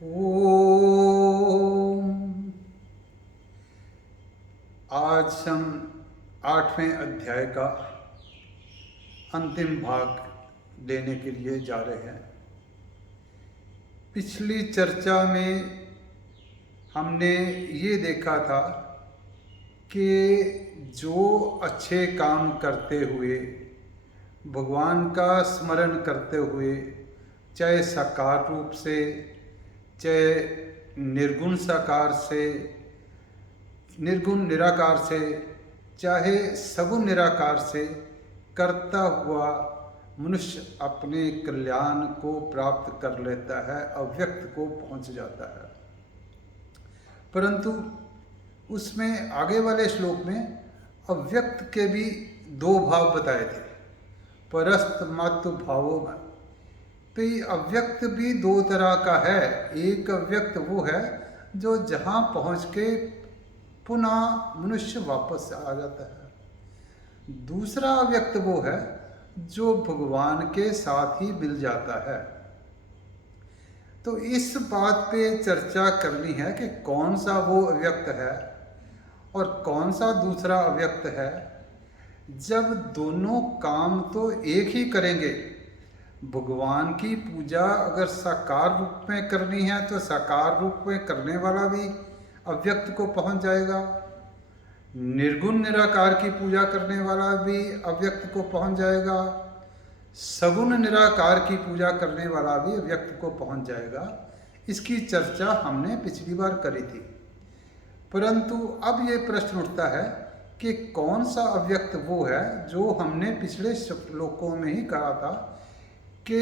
ओम। आज हम 8वें अध्याय का अंतिम भाग लेने के लिए जा रहे हैं। पिछली चर्चा में हमने ये देखा था कि जो अच्छे काम करते हुए, भगवान का स्मरण करते हुए, चाहे साकार रूप से, चाहे निर्गुण साकार से, निर्गुण निराकार से, चाहे सगुण निराकार से करता हुआ मनुष्य अपने कल्याण को प्राप्त कर लेता है, अव्यक्त को पहुंच जाता है। परंतु उसमें आगे वाले श्लोक में अव्यक्त के भी दो भाव बताए थे, परस्त मातु भावों में। तो ये अव्यक्त भी दो तरह का है। एक अव्यक्त वो है जो जहाँ पहुँच के पुनः मनुष्य वापस आ जाता है। दूसरा अव्यक्त वो है जो भगवान के साथ ही मिल जाता है। तो इस बात पे चर्चा करनी है कि कौन सा वो अव्यक्त है और कौन सा दूसरा अव्यक्त है। जब दोनों काम तो एक ही करेंगे, भगवान की पूजा अगर साकार रूप में करनी है तो साकार रूप में करने वाला भी अव्यक्त को पहुंच जाएगा, निर्गुण निराकार की पूजा करने वाला भी अव्यक्त को पहुंच जाएगा, सगुण निराकार की पूजा करने वाला भी अव्यक्त को पहुंच जाएगा। इसकी चर्चा हमने पिछली बार करी थी। परंतु अब ये प्रश्न उठता है कि कौन सा अव्यक्त वो है जो हमने पिछले श्लोकों में ही कहा था कि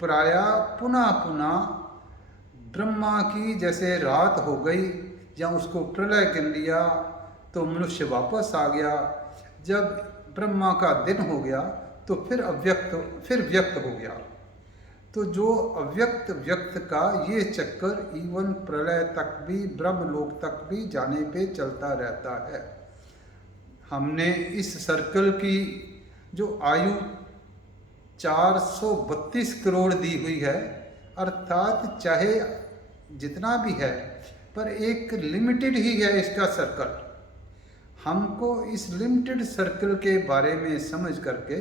प्रायः पुनः पुनः ब्रह्मा की जैसे रात हो गई या उसको प्रलय कर लिया तो मनुष्य वापस आ गया, जब ब्रह्मा का दिन हो गया तो फिर व्यक्त हो गया। तो जो अव्यक्त व्यक्त का ये चक्कर इवन प्रलय तक भी, ब्रह्मलोक तक भी जाने पे चलता रहता है। हमने इस सर्कल की जो आयु 432 करोड़ दी हुई है, अर्थात चाहे जितना भी है पर एक लिमिटेड ही है इसका सर्कल। हमको इस लिमिटेड सर्कल के बारे में समझ करके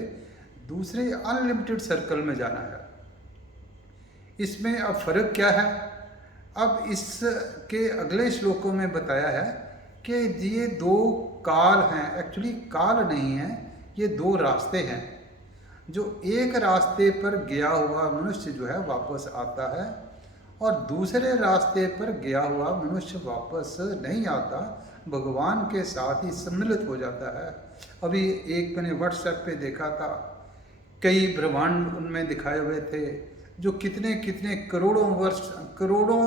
दूसरे अनलिमिटेड सर्कल में जाना है। इसमें अब फर्क क्या है? अब इसके अगले श्लोकों में बताया है कि ये दो काल हैं। एक्चुअली काल नहीं है, ये दो रास्ते हैं। जो एक रास्ते पर गया हुआ मनुष्य जो है वापस आता है और दूसरे रास्ते पर गया हुआ मनुष्य वापस नहीं आता, भगवान के साथ ही सम्मिलित हो जाता है। अभी एक मैंने व्हाट्सएप पे देखा था, कई ब्रह्मांड उनमें दिखाए हुए थे जो कितने कितने करोड़ों वर्ष, करोड़ों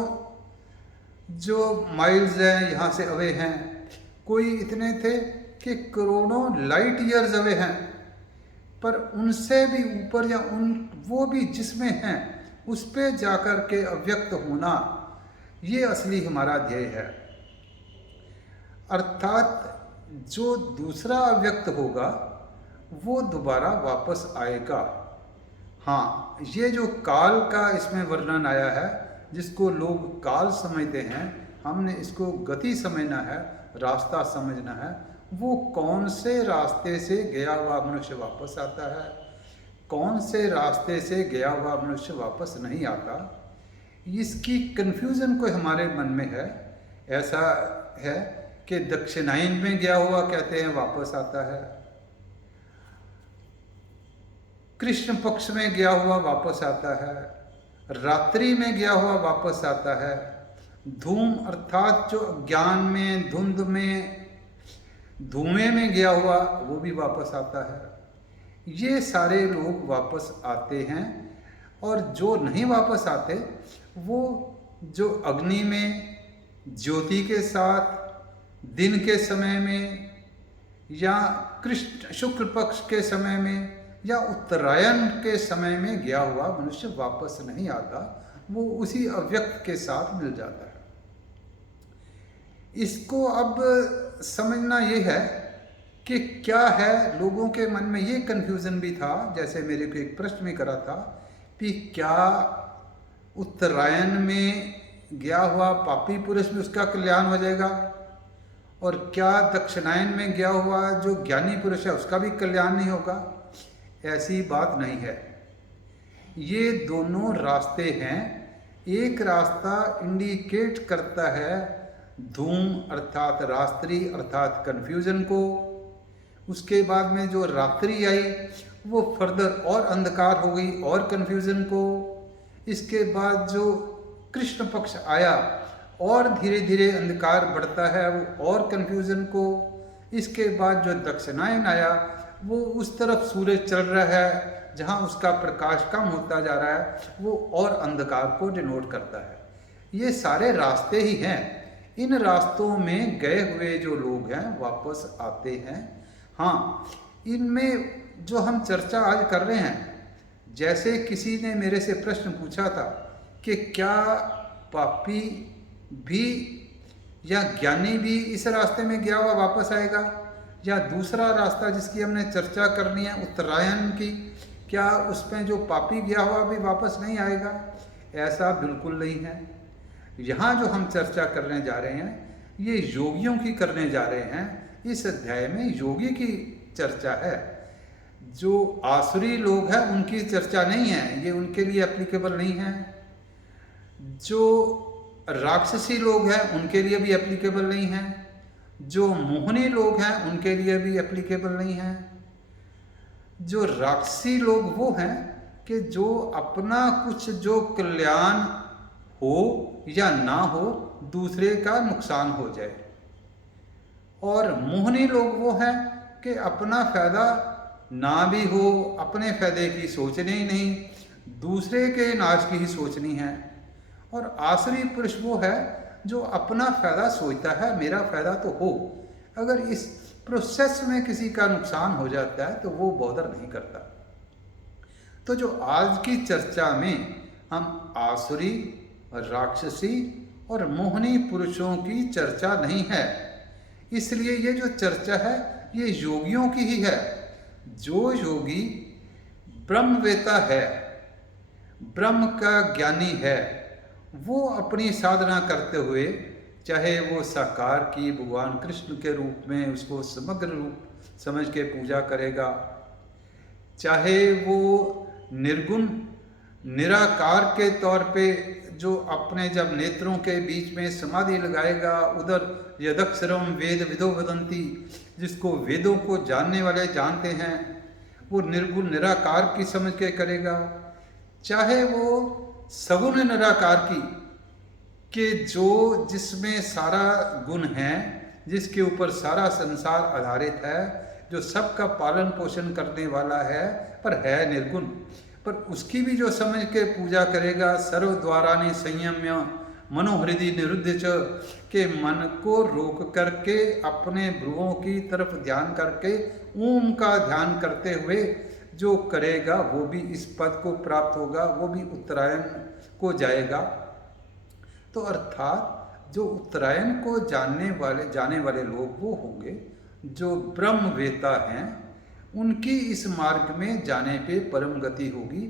जो माइल्स हैं यहाँ से अवे हैं, कोई इतने थे कि करोड़ों लाइट ईयर्स अवे हैं। पर उनसे भी ऊपर या वो भी जिसमें हैं उस पे जाकर के अव्यक्त होना, ये असली हमारा ध्येय है। अर्थात जो दूसरा अव्यक्त होगा वो दोबारा वापस आएगा। हाँ, ये जो काल का इसमें वर्णन आया है, जिसको लोग काल समझते हैं, हमने इसको गति समझना है, रास्ता समझना है। वो कौन से रास्ते से गया हुआ मनुष्य वापस आता है, कौन से रास्ते से गया हुआ मनुष्य वापस नहीं आता, इसकी कन्फ्यूज़न कोई हमारे मन में है। ऐसा है कि दक्षिणायन में गया हुआ कहते हैं वापस आता है, कृष्ण पक्ष में गया हुआ वापस आता है, रात्रि में गया हुआ वापस आता है, धूम अर्थात जो ज्ञान में, धुंध में, धुएं में गया हुआ वो भी वापस आता है। ये सारे लोग वापस आते हैं। और जो नहीं वापस आते वो जो अग्नि में, ज्योति के साथ, दिन के समय में, या कृष्ण शुक्ल पक्ष के समय में, या उत्तरायण के समय में गया हुआ मनुष्य वापस नहीं आता, वो उसी अव्यक्त के साथ मिल जाता है। इसको अब समझना ये है कि क्या है, लोगों के मन में ये कन्फ्यूज़न भी था, जैसे मेरे को एक प्रश्न में करा था कि क्या उत्तरायण में गया हुआ पापी पुरुष भी उसका कल्याण हो जाएगा, और क्या दक्षिणायन में गया हुआ जो ज्ञानी पुरुष है उसका भी कल्याण नहीं होगा? ऐसी बात नहीं है। ये दोनों रास्ते हैं। एक रास्ता इंडिकेट करता है धूम अर्थात रात्रि अर्थात कन्फ्यूजन को, उसके बाद में जो रात्रि आई वो फर्दर और अंधकार हो गई और कन्फ्यूजन को, इसके बाद जो कृष्ण पक्ष आया और धीरे धीरे अंधकार बढ़ता है वो और कन्फ्यूजन को, इसके बाद जो दक्षिणायन आया वो उस तरफ सूरज चल रहा है जहाँ उसका प्रकाश कम होता जा रहा है, वो और अंधकार को डिनोट करता है। ये सारे रास्ते ही हैं। इन रास्तों में गए हुए जो लोग हैं वापस आते हैं। हाँ, इनमें जो हम चर्चा आज कर रहे हैं, जैसे किसी ने मेरे से प्रश्न पूछा था कि क्या पापी भी या ज्ञानी भी इस रास्ते में गया हुआ वापस आएगा, या दूसरा रास्ता जिसकी हमने चर्चा करनी है उत्तरायण की, क्या उसमें जो पापी गया हुआ भी वापस नहीं आएगा? ऐसा बिल्कुल नहीं है। यहाँ जो हम चर्चा करने जा रहे हैं ये योगियों की करने जा रहे हैं। इस अध्याय में योगी की चर्चा है। जो आसुरी लोग हैं उनकी चर्चा नहीं है, ये उनके लिए एप्लीकेबल नहीं है। जो राक्षसी लोग हैं उनके लिए भी एप्लीकेबल नहीं है। जो मोहनी लोग हैं उनके लिए भी एप्लीकेबल नहीं है। जो राक्षसी लोग वो हैं कि जो अपना कुछ जो कल्याण हो या ना हो दूसरे का नुकसान हो जाए, और मोहनी लोग वो हैं कि अपना फायदा ना भी हो, अपने फायदे की सोचनी ही नहीं, दूसरे के नाश की ही सोचनी है। और आसुरी पुरुष वो है जो अपना फायदा सोचता है, मेरा फायदा तो हो, अगर इस प्रोसेस में किसी का नुकसान हो जाता है तो वो बॉदर नहीं करता। तो जो आज की चर्चा में हम आसुरी, राक्षसी और मोहनी पुरुषों की चर्चा नहीं है, इसलिए ये जो चर्चा है ये योगियों की ही है। जो योगी ब्रह्मवेता है, ब्रह्म का ज्ञानी है, वो अपनी साधना करते हुए, चाहे वो साकार की भगवान कृष्ण के रूप में उसको समग्र रूप समझ के पूजा करेगा, चाहे वो निर्गुण निराकार के तौर पे जो अपने जब नेत्रों के बीच में समाधि लगाएगा, उधर यदक्षरम वेद विदो वदंती, जिसको वेदों को जानने वाले जानते हैं, वो निर्गुण निराकार की समझ के करेगा, चाहे वो सगुण निराकार की कि जो जिसमें सारा गुण है, जिसके ऊपर सारा संसार आधारित है, जो सबका पालन पोषण करने वाला है पर है निर्गुण, पर उसकी भी जो समझ के पूजा करेगा, सर्व द्वारानि संयम्य मनोहृदय निरुद्ध च, के मन को रोक करके अपने भ्रुवों की तरफ ध्यान करके ओम का ध्यान करते हुए जो करेगा वो भी इस पद को प्राप्त होगा, वो भी उत्तरायण को जाएगा। तो अर्थात जो उत्तरायण को जाने वाले लोग वो होंगे जो ब्रह्मवेता हैं, उनकी इस मार्ग में जाने पे परम गति होगी।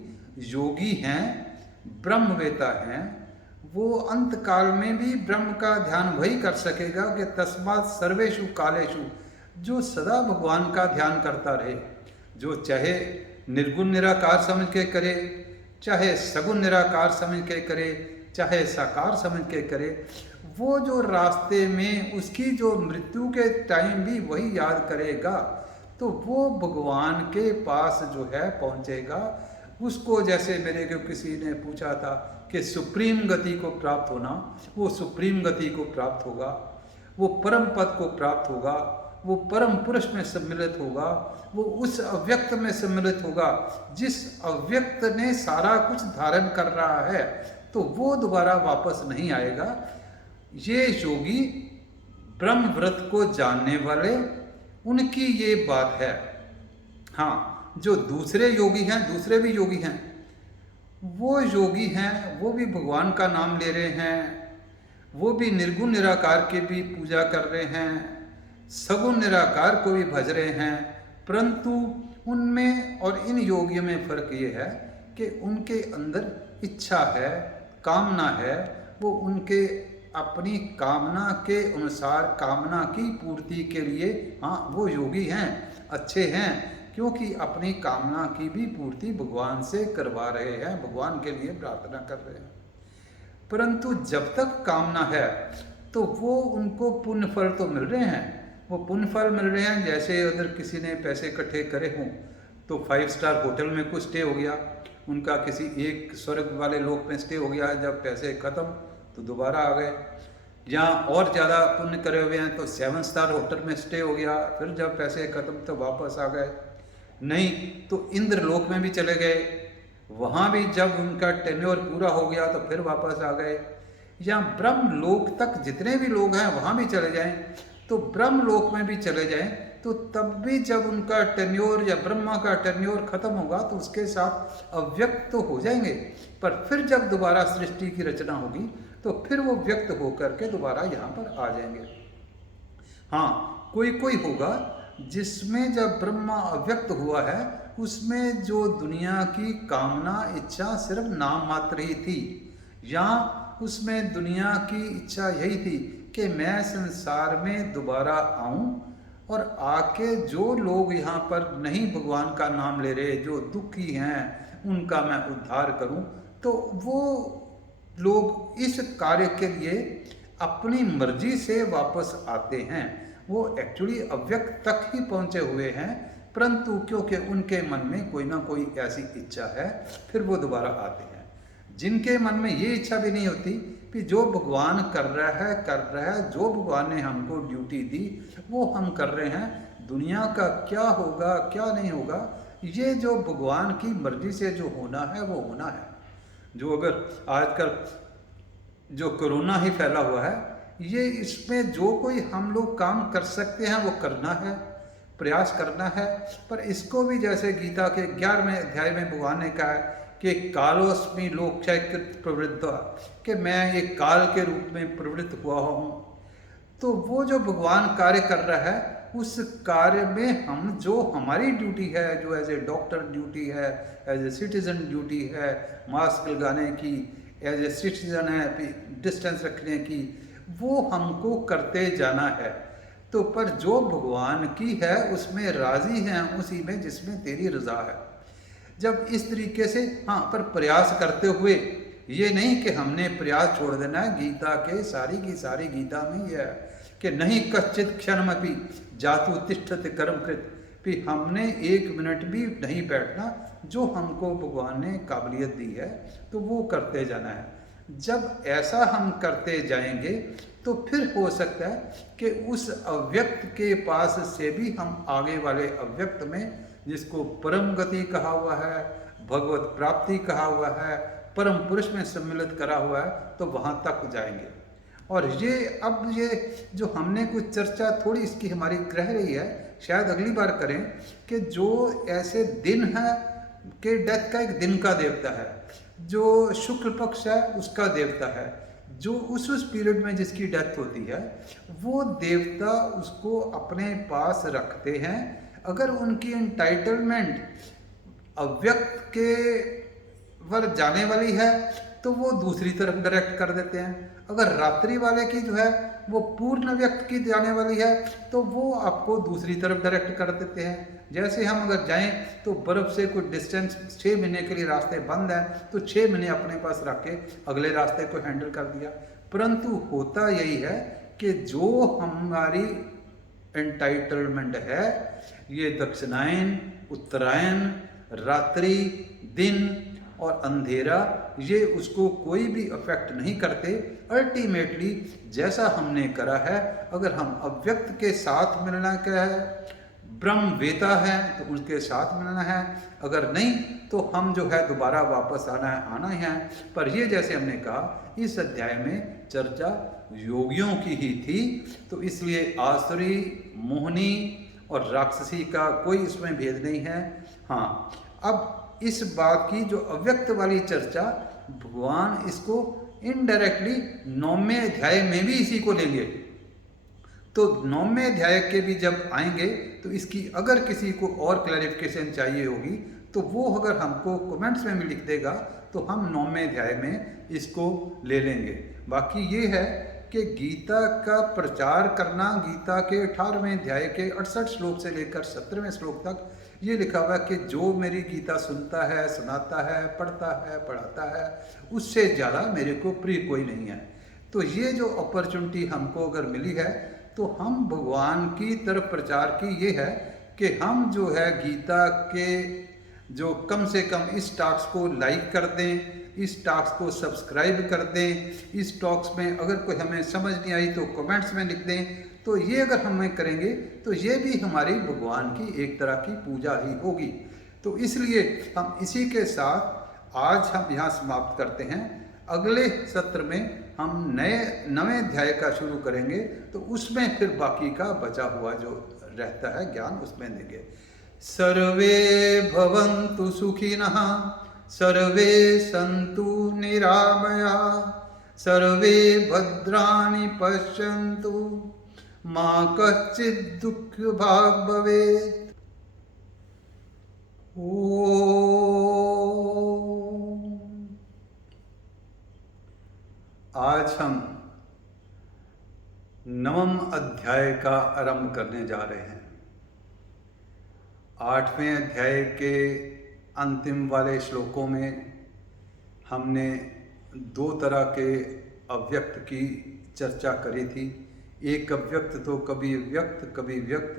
योगी हैं, ब्रह्मवेता हैं, वो अंत काल में भी ब्रह्म का ध्यान वही कर सकेगा कि तस्मात् सर्वेषु कालेषु, जो सदा भगवान का ध्यान करता रहे, जो चाहे निर्गुण निराकार समझ के करे, चाहे सगुण निराकार समझ के करे, चाहे साकार समझ के करे, वो जो रास्ते में उसकी जो मृत्यु के टाइम भी वही याद करेगा तो वो भगवान के पास जो है पहुँचेगा। उसको जैसे मेरे को किसी ने पूछा था कि सुप्रीम गति को प्राप्त होना, वो सुप्रीम गति को प्राप्त होगा, वो परम पद को प्राप्त होगा, वो परम पुरुष में सम्मिलित होगा, वो उस अव्यक्त में सम्मिलित होगा जिस अव्यक्त ने सारा कुछ धारण कर रहा है, तो वो दोबारा वापस नहीं आएगा। ये योगी ब्रह्म व्रत को जानने वाले, उनकी ये बात है। हाँ, जो दूसरे योगी हैं, दूसरे भी योगी हैं, वो योगी हैं, वो भी भगवान का नाम ले रहे हैं, वो भी निर्गुण निराकार की भी पूजा कर रहे हैं, सगुण निराकार को भी भज रहे हैं, परंतु उनमें और इन योगियों में फर्क ये है कि उनके अंदर इच्छा है, कामना है वो उनके अपनी कामना के अनुसार कामना की पूर्ति के लिए, हाँ वो योगी हैं, अच्छे हैं, क्योंकि अपनी कामना की भी पूर्ति भगवान से करवा रहे हैं, भगवान के लिए प्रार्थना कर रहे हैं। परंतु जब तक कामना है तो वो उनको पुण्य फल तो मिल रहे हैं, वो पुण्य फल मिल रहे हैं। जैसे अगर किसी ने पैसे इकट्ठे करे हों तो 5 स्टार होटल में कुछ स्टे हो गया, उनका किसी एक स्वर्ग वाले लोक में स्टे हो गया, जब पैसे खत्म तो दोबारा आ गए। या और ज़्यादा पुण्य करे हुए हैं तो 7 स्टार होटल में स्टे हो गया, फिर जब पैसे खत्म तो वापस आ गए। नहीं तो इंद्र लोक में भी चले गए, वहाँ भी जब उनका टेन्योर पूरा हो गया तो फिर वापस आ गए। या ब्रह्म लोक तक जितने भी लोग हैं वहाँ भी चले जाएं, तो ब्रह्म लोक में भी चले जाएं, तो तब भी जब उनका टेन्योर या ब्रह्मा का टेन्योर खत्म होगा तो उसके साथ अव्यक्त तो हो जाएंगे, पर फिर जब दोबारा सृष्टि की रचना होगी तो फिर वो व्यक्त होकर के दोबारा यहाँ पर आ जाएंगे। हाँ, कोई कोई होगा जिसमें जब ब्रह्मा अव्यक्त हुआ है उसमें जो दुनिया की कामना इच्छा सिर्फ नाम मात्र ही थी, या उसमें दुनिया की इच्छा यही थी कि मैं संसार में दोबारा आऊं और आके जो लोग यहाँ पर नहीं भगवान का नाम ले रहे, जो दुखी हैं, उनका मैं उद्धार करूं। तो वो लोग इस कार्य के लिए अपनी मर्जी से वापस आते हैं, वो एक्चुअली अव्यक्त तक ही पहुँचे हुए हैं, परंतु क्योंकि उनके मन में कोई ना कोई ऐसी इच्छा है फिर वो दोबारा आते हैं। जिनके मन में ये इच्छा भी नहीं होती कि जो भगवान कर रहा है, जो भगवान ने हमको ड्यूटी दी वो हम कर रहे हैं, दुनिया का क्या होगा क्या नहीं होगा, ये जो भगवान की मर्जी से जो होना है वो होना है। जो अगर आजकल जो कोरोना ही फैला हुआ है, ये इसमें जो कोई हम लोग काम कर सकते हैं वो करना है, प्रयास करना है। पर इसको भी जैसे गीता के 11वें अध्याय में भगवान ने कहा है कि कालोस्मि लोकक्षयकृत प्रवृत्त, कि मैं एक काल के रूप में प्रवृत्त हुआ हूँ। तो वो जो भगवान कार्य कर रहा है उस कार्य में हम जो हमारी ड्यूटी है, जो एज ए डॉक्टर ड्यूटी है, एज ए सिटीजन ड्यूटी है मास्क लगाने की, एज ए सिटीजन है डिस्टेंस रखने की, वो हमको करते जाना है। तो पर जो भगवान की है उसमें राजी हैं, उसी में जिसमें तेरी रजा है। जब इस तरीके से, हाँ पर प्रयास करते हुए, ये नहीं कि हमने प्रयास छोड़ देना है। गीता के सारी की सारी गीता में यह है कि नहीं कश्चित क्षणमपि जातु तिष्ठति कर्मकृत, भी हमने 1 मिनट भी नहीं बैठना, जो हमको भगवान ने काबिलियत दी है तो वो करते जाना है। जब ऐसा हम करते जाएंगे तो फिर हो सकता है कि उस अव्यक्त के पास से भी हम आगे वाले अव्यक्त में, जिसको परम गति कहा हुआ है, भगवत प्राप्ति कहा हुआ है, परम पुरुष में सम्मिलित करा हुआ है, तो वहाँ तक जाएंगे। और ये अब ये जो हमने कुछ चर्चा थोड़ी इसकी हमारी रह रही है, शायद अगली बार करें, कि जो ऐसे दिन है कि डेथ का एक दिन का देवता है, जो शुक्ल पक्ष है उसका देवता है, जो उस पीरियड में जिसकी डेथ होती है वो देवता उसको अपने पास रखते हैं। अगर उनकी एंटाइटलमेंट अव्यक्त के पर जाने वाली है तो वो दूसरी तरफ डायरेक्ट कर देते हैं। अगर रात्रि वाले की जो है वो पूर्ण व्यक्त की जाने वाली है तो वो आपको दूसरी तरफ डायरेक्ट कर देते हैं। जैसे हम अगर जाएं तो बर्फ़ से कुछ डिस्टेंस 6 महीने के लिए रास्ते बंद हैं तो 6 महीने अपने पास रख के अगले रास्ते को हैंडल कर दिया। परंतु होता यही है कि जो हमारी एंटाइटलमेंट है, ये दक्षिणायन, उत्तरायण, रात्रि, दिन और अंधेरा, ये उसको कोई भी अफेक्ट नहीं करते। अल्टीमेटली जैसा हमने करा है, अगर हम अव्यक्त के साथ मिलना क्या है, ब्रह्म वेता है तो उनके साथ मिलना है, अगर नहीं तो हम जो है दोबारा वापस आना ही है। पर ये जैसे हमने कहा इस अध्याय में चर्चा योगियों की ही थी, तो इसलिए आसुरी, मोहनी और राक्षसी का कोई इसमें भेद नहीं है। हाँ, अब इस बात की जो अव्यक्त वाली चर्चा, भगवान इसको इनडायरेक्टली 9वें अध्याय में भी इसी को लेंगे। तो 9वें अध्याय के भी जब आएंगे तो इसकी अगर किसी को और क्लैरिफिकेशन चाहिए होगी तो वो अगर हमको कमेंट्स में भी लिख देगा तो हम 9वें अध्याय में इसको ले लेंगे। बाकी ये है कि गीता का प्रचार करना, गीता के 18वें अध्याय के 68 श्लोक से लेकर 17वें श्लोक तक ये लिखा हुआ है कि जो मेरी गीता सुनता है, सुनाता है, पढ़ता है, पढ़ाता है, उससे ज़्यादा मेरे को प्रिय कोई नहीं है। तो ये जो अपॉर्चुनिटी हमको अगर मिली है तो हम भगवान की तरफ प्रचार की ये है कि हम जो है गीता के जो कम से कम इस टॉक्स को लाइक कर दें, इस टॉक्स को सब्सक्राइब कर दें, इस टॉक्स में अगर कोई हमें समझ नहीं आई तो कमेंट्स में लिख दें। तो ये अगर हमें करेंगे तो ये भी हमारी भगवान की एक तरह की पूजा ही होगी। तो इसलिए हम इसी के साथ आज हम यहाँ समाप्त करते हैं। अगले सत्र में हम नवे अध्याय का शुरू करेंगे, तो उसमें फिर बाकी का बचा हुआ जो रहता है ज्ञान उसमें देंगे। सर्वे भवन्तु सुखिनः, सर्वे सन्तु निरामयाः, सर्वे भद्राणि पश्यन्तु, मा कश्चित् दुःखभाग् भवेत्। ओम। आज हम 9वें अध्याय का आरंभ करने जा रहे हैं। 8वें अध्याय के अंतिम वाले श्लोकों में हमने 2 तरह के अव्यक्त की चर्चा करी थी। एक अव्यक्त तो कभी व्यक्त कभी व्यक्त,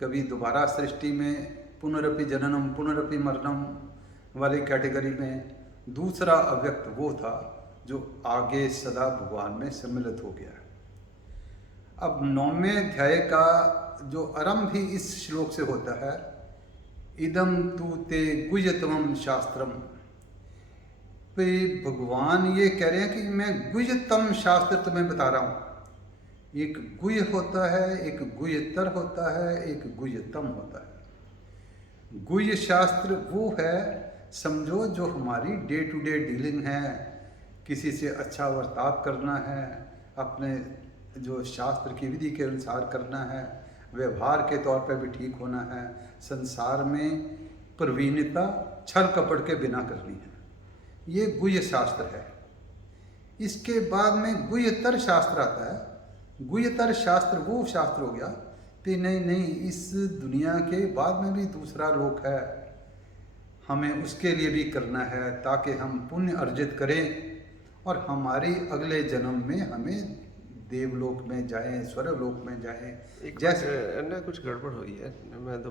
कभी दोबारा सृष्टि में पुनरपि जननम पुनरपि मरणम वाली कैटेगरी में। दूसरा अव्यक्त वो था जो आगे सदा भगवान में सम्मिलित हो गया। अब 9वें अध्याय का जो आरंभ ही इस श्लोक से होता है, इदम तू ते गुह्यतमं शास्त्रम। भगवान ये कह रहे हैं कि मैं गुह्यतम शास्त्र तुम्हें बता रहा हूँ। एक गुह्य होता है, एक गुह्यतर होता है, एक गुह्यतम होता है। गुह्य शास्त्र वो है, समझो जो हमारी डे टू डे डीलिंग है, किसी से अच्छा बर्ताव करना है, अपने जो शास्त्र की विधि के अनुसार करना है, व्यवहार के तौर पर भी ठीक होना है, संसार में प्रवीणता छल कपट के बिना करनी है। ये गुह्य शास्त्र है। इसके बाद में गुह्यतर शास्त्र आता है। गुह्यतर शास्त्र वो शास्त्र हो गया कि नहीं, इस दुनिया के बाद में भी दूसरा लोक है, हमें उसके लिए भी करना है ताकि हम पुण्य अर्जित करें और हमारी अगले जन्म में हमें देवलोक में जाएं, स्वर्गलोक में जाएं। जैसे कुछ गड़बड़ हुई है, मैं